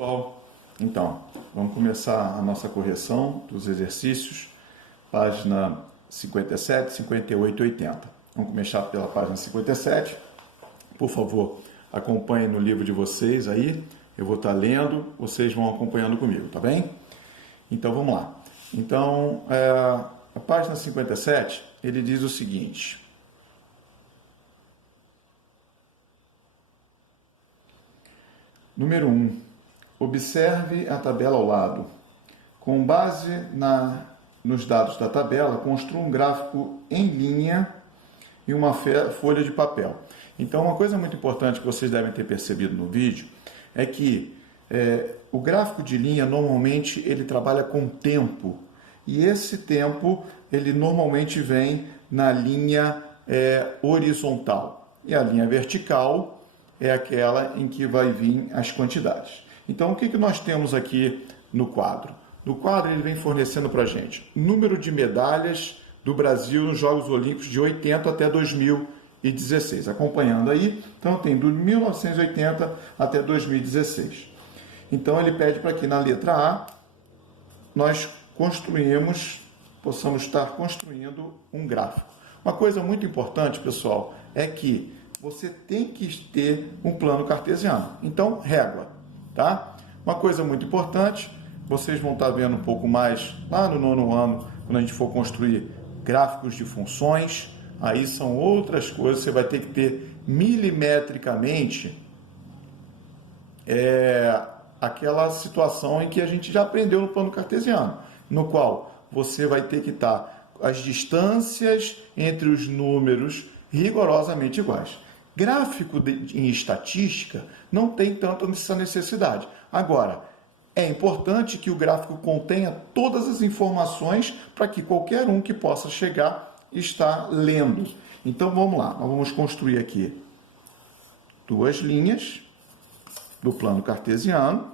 Pessoal, então, vamos começar a nossa correção dos exercícios, página 57, 58 e 80. Vamos começar pela página 57. Por favor, acompanhem no livro de vocês aí, eu vou estar lendo, vocês vão acompanhando comigo, tá bem? Então, vamos lá. Então, a página 57, ele diz o seguinte: número 1. Observe a tabela ao lado. Com base nos dados da tabela, construa um gráfico em linha e uma folha de papel. Então, uma coisa muito importante que vocês devem ter percebido no vídeo é que o gráfico de linha, normalmente, ele trabalha com tempo. E esse tempo, ele normalmente vem na linha horizontal. E a linha vertical é aquela em que vai vir as quantidades. Então, o que nós temos aqui no quadro? No quadro, ele vem fornecendo para a gente número de medalhas do Brasil nos Jogos Olímpicos de 80 até 2016. Acompanhando aí, então tem do 1980 até 2016. Então, ele pede para que na letra A, nós possamos estar construindo um gráfico. Uma coisa muito importante, pessoal, é que você tem que ter um plano cartesiano. Então, régua. Tá? Uma coisa muito importante, vocês vão estar vendo um pouco mais lá no 9º ano, quando a gente for construir gráficos de funções, aí são outras coisas, você vai ter que ter milimetricamente aquela situação em que a gente já aprendeu no plano cartesiano, no qual você vai ter que estar as distâncias entre os números rigorosamente iguais. Gráfico em estatística não tem tanto essa necessidade. Agora, é importante que o gráfico contenha todas as informações para que qualquer um que possa chegar está lendo. Então vamos lá, nós vamos construir aqui duas linhas do plano cartesiano.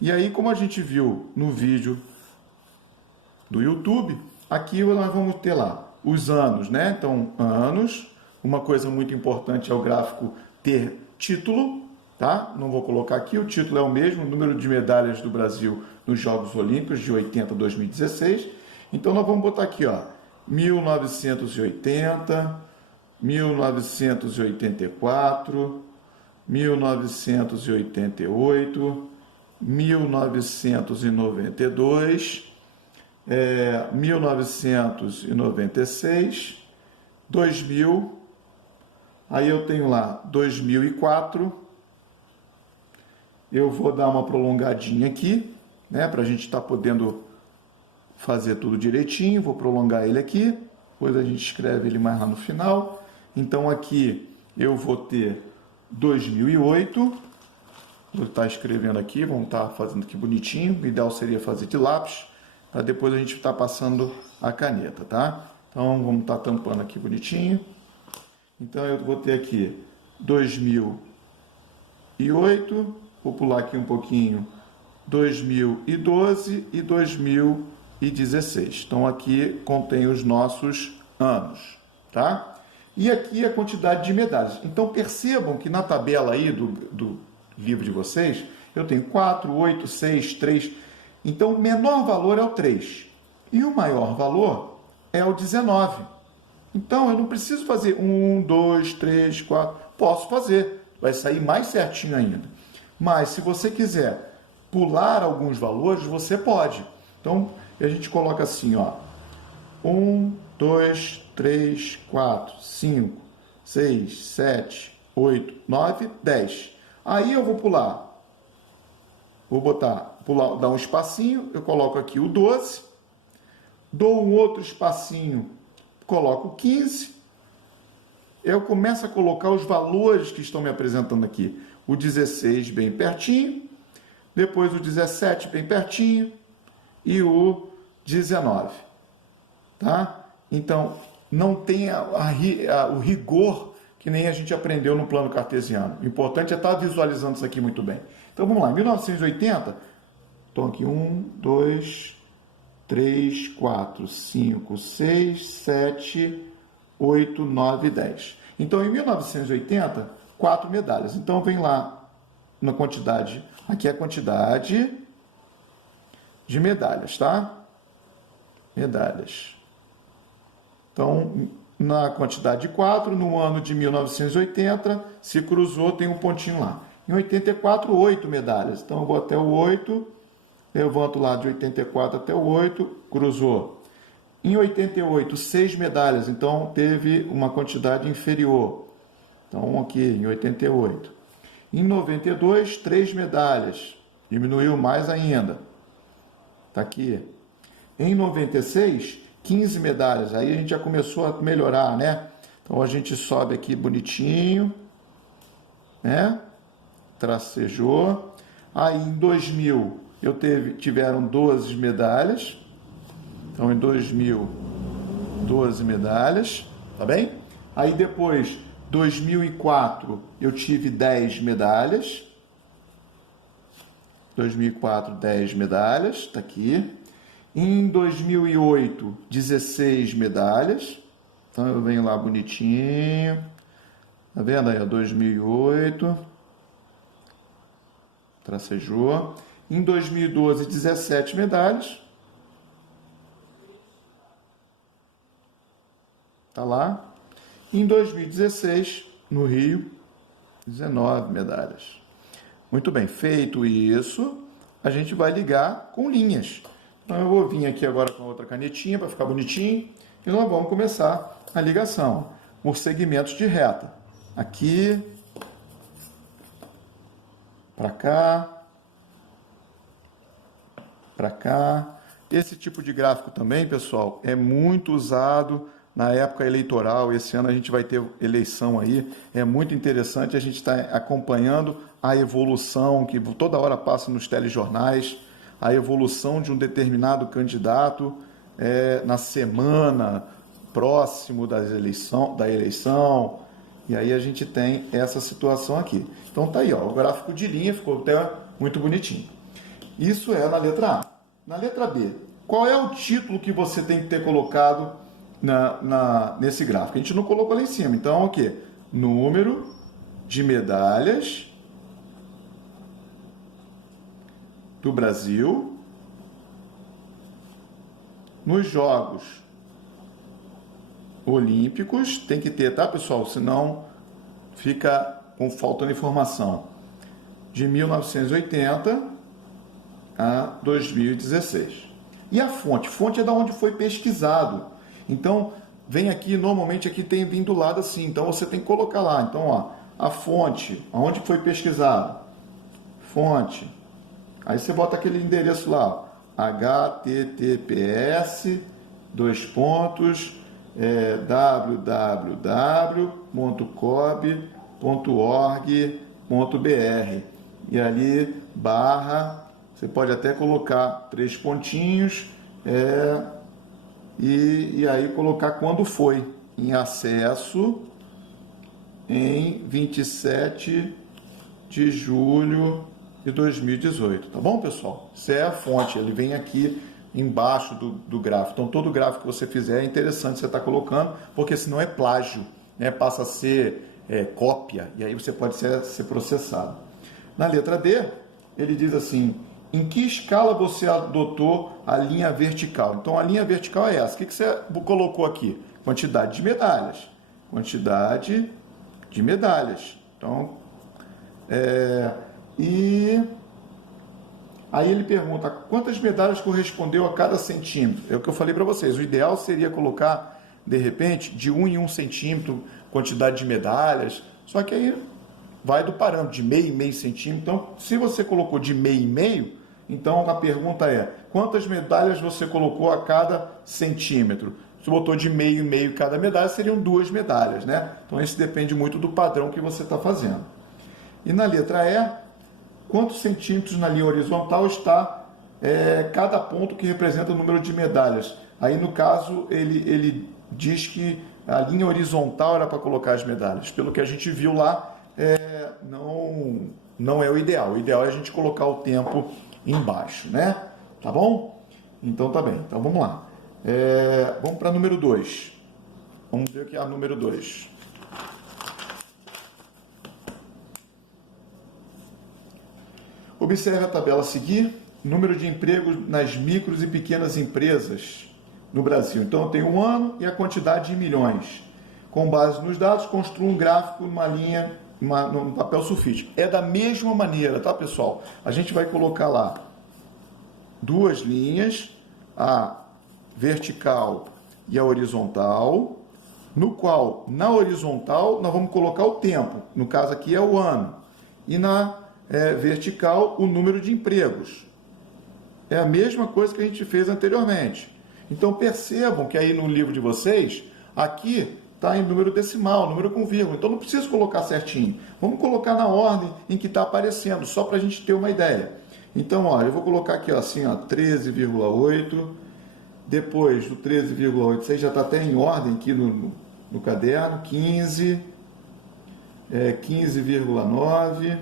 E aí, como a gente viu no vídeo do YouTube, aqui nós vamos ter lá os anos, né? Então, anos. Uma coisa muito importante é o gráfico ter título, tá? Não vou colocar aqui, o título é o mesmo, o número de medalhas do Brasil nos Jogos Olímpicos de 80 a 2016. Então, nós vamos botar aqui, ó, 1980, 1984, 1988, 1992, 1996, 2000. Aí eu tenho lá 2004, eu vou dar uma prolongadinha aqui, né, para a gente estar podendo fazer tudo direitinho, vou prolongar ele aqui, depois a gente escreve ele mais lá no final. Então aqui eu vou ter 2008, vou estar escrevendo aqui, vamos estar fazendo aqui bonitinho, o ideal seria fazer de lápis, para depois a gente estar passando a caneta, tá? Então vamos estar tampando aqui bonitinho. Então, eu vou ter aqui 2008, vou pular aqui um pouquinho, 2012 e 2016. Então, aqui contém os nossos anos, tá? E aqui a quantidade de medalhas. Então, percebam que na tabela aí do livro de vocês, eu tenho 4, 8, 6, 3. Então, o menor valor é o 3. E o maior valor é o 19. Então, eu não preciso fazer 1, 2, 3, 4. Posso fazer. Vai sair mais certinho ainda. Mas, se você quiser pular alguns valores, você pode. Então, a gente coloca assim, ó. 1, 2, 3, 4, 5, 6, 7, 8, 9, 10. Aí eu vou pular. Vou dar um espacinho. Eu coloco aqui o 12. Dou um outro espacinho. Coloco 15, eu começo a colocar os valores que estão me apresentando aqui. O 16 bem pertinho, depois o 17 bem pertinho e o 19. Tá? Então, não tem o rigor que nem a gente aprendeu no plano cartesiano. O importante é estar visualizando isso aqui muito bem. Então, vamos lá. Em 1980, então aqui 1, 2, 3, 4, 5, 6, 7, 8, 9, 10. Então, em 1980, 4 medalhas. Então, vem lá na quantidade, aqui é a quantidade de medalhas, tá? Medalhas. Então, na quantidade 4, no ano de 1980, se cruzou, tem um pontinho lá. Em 84, 8 medalhas. Então, eu vou até o 8, levanto lá de 84 até o 8, cruzou. Em 88, 6 medalhas, então teve uma quantidade inferior. Então, aqui em 88. Em 92, 3 medalhas, diminuiu mais ainda. Está aqui. Em 96, 15 medalhas, aí a gente já começou a melhorar, né? Então, a gente sobe aqui bonitinho, né? Tracejou. Aí, em 2000, tiveram 12 medalhas. Então, em 2000, 12 medalhas, tá bem? Aí, depois, 2004, eu tive 10 medalhas. 2004, 10 medalhas, tá aqui. Em 2008, 16 medalhas. Então, eu venho lá bonitinho. Tá vendo aí, 2008. Tracejou. Em 2012, 17 medalhas. Tá lá. Em 2016, no Rio, 19 medalhas. Muito bem, feito isso, a gente vai ligar com linhas. Então, eu vou vir aqui agora com outra canetinha para ficar bonitinho. E nós vamos começar a ligação por segmentos de reta. Aqui, para cá, para cá. Esse tipo de gráfico também, pessoal, é muito usado na época eleitoral. Esse ano a gente vai ter eleição aí. É muito interessante a gente estar acompanhando a evolução que toda hora passa nos telejornais, a evolução de um determinado candidato na semana próximo da eleição. E aí a gente tem essa situação aqui. Então tá aí, ó, o gráfico de linha ficou até muito bonitinho. Isso é na letra A. Na letra B, qual é o título que você tem que ter colocado nesse gráfico? A gente não colocou lá em cima. Então, o quê? Número de medalhas do Brasil nos Jogos Olímpicos. Tem que ter, tá, pessoal? Senão fica faltando informação. De 1980 a 2016. E a fonte? Fonte é da onde foi pesquisado. Então, vem aqui, normalmente aqui tem vindo do lado assim. Então, você tem que colocar lá. Então, ó, a fonte, aonde foi pesquisado? Fonte. Aí você bota aquele endereço lá, www.cob.org.br e ali barra, você pode até colocar 3 pontinhos e aí colocar quando foi em acesso em 27 de julho de 2018, tá bom, pessoal? Isso é a fonte, ele vem aqui embaixo do gráfico. Então, todo gráfico que você fizer é interessante você estar colocando, porque senão é plágio, né? Passa a ser cópia, e aí você pode ser processado. Na letra D, ele diz assim, em que escala você adotou a linha vertical? Então, a linha vertical é essa. O que você colocou aqui? Quantidade de medalhas. Quantidade de medalhas. Então, e aí ele pergunta quantas medalhas correspondeu a cada centímetro. É o que eu falei para vocês. O ideal seria colocar, de repente, de 1 em 1 centímetro, quantidade de medalhas. Só que aí vai do parâmetro de meio em meio centímetro. Então, se você colocou de meio em meio, então a pergunta é, quantas medalhas você colocou a cada centímetro? Se botou de meio em meio cada medalha, seriam 2 medalhas, né? Então, isso depende muito do padrão que você está fazendo. E na letra E, quantos centímetros na linha horizontal está cada ponto que representa o número de medalhas? Aí, no caso, ele diz que a linha horizontal era para colocar as medalhas. Pelo que a gente viu lá, não é o ideal. O ideal é a gente colocar o tempo embaixo, né? Tá bom? Então, tá bem. Então, vamos lá. Vamos para número 2. Vamos ver o que é a número 2. Observe a tabela a seguir, número de empregos nas micros e pequenas empresas no Brasil. Então, eu tenho um ano e a quantidade em milhões. Com base nos dados, construo um gráfico numa linha, num papel sulfite. É da mesma maneira, tá, pessoal? A gente vai colocar lá duas linhas, a vertical e a horizontal, no qual, na horizontal, nós vamos colocar o tempo. No caso aqui é o ano. E na vertical, o número de empregos. É a mesma coisa que a gente fez anteriormente. Então, percebam que aí no livro de vocês, aqui está em número decimal, número com vírgula. Então, não preciso colocar certinho. Vamos colocar na ordem em que está aparecendo, só para a gente ter uma ideia. Então, ó, eu vou colocar aqui ó, assim, 13,8. Depois do 13,8, você já está até em ordem aqui no caderno. 15, 15,9,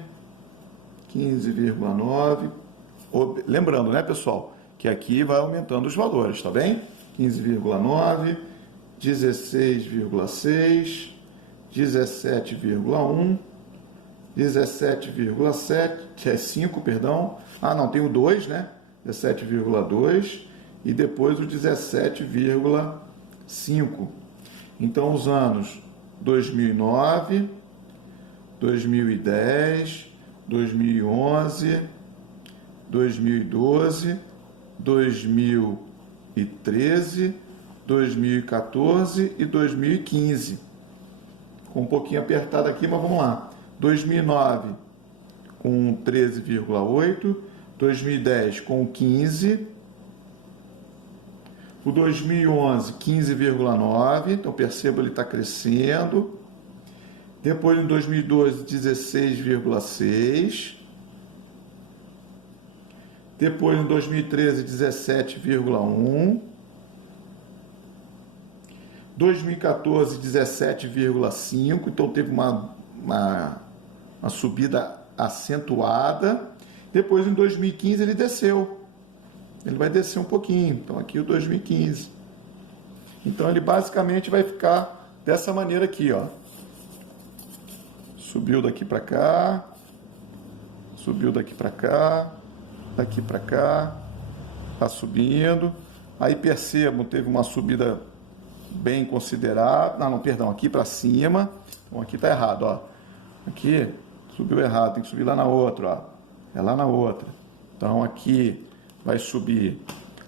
15,9. Lembrando, né, pessoal, que aqui vai aumentando os valores, tá bem? 15,9, 16,6, 17,1, 17,7, 5, perdão. Ah, não, tem o 2, né? 17,2 e depois o 17,5. Então, os anos 2009, 2010, 2011, 2012, 2013, 2014 e 2015. Com um pouquinho apertado aqui, mas vamos lá. 2009 com 13,8, 2010 com 15, o 2011 15,9, então perceba ele está crescendo. Depois em 2012 16,6, depois em 2013 17,1, 2014 17,5, então teve uma subida acentuada. Depois em 2015 ele desceu, ele vai descer um pouquinho, então aqui o 2015. Então ele basicamente vai ficar dessa maneira aqui, ó. Subiu daqui para cá, subiu daqui para cá, daqui para cá, está subindo. Aí percebam, teve uma subida bem considerável. Não, perdão, aqui para cima. Então aqui está errado, ó. Aqui subiu errado, tem que subir lá na outra, ó. É lá na outra. Então aqui vai subir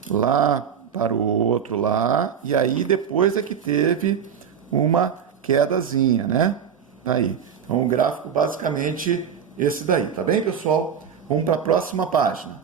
lá para o outro lá, e aí depois é que teve uma quedazinha, né? Tá aí. Então o gráfico basicamente esse daí, tá bem, pessoal? Vamos para a próxima página.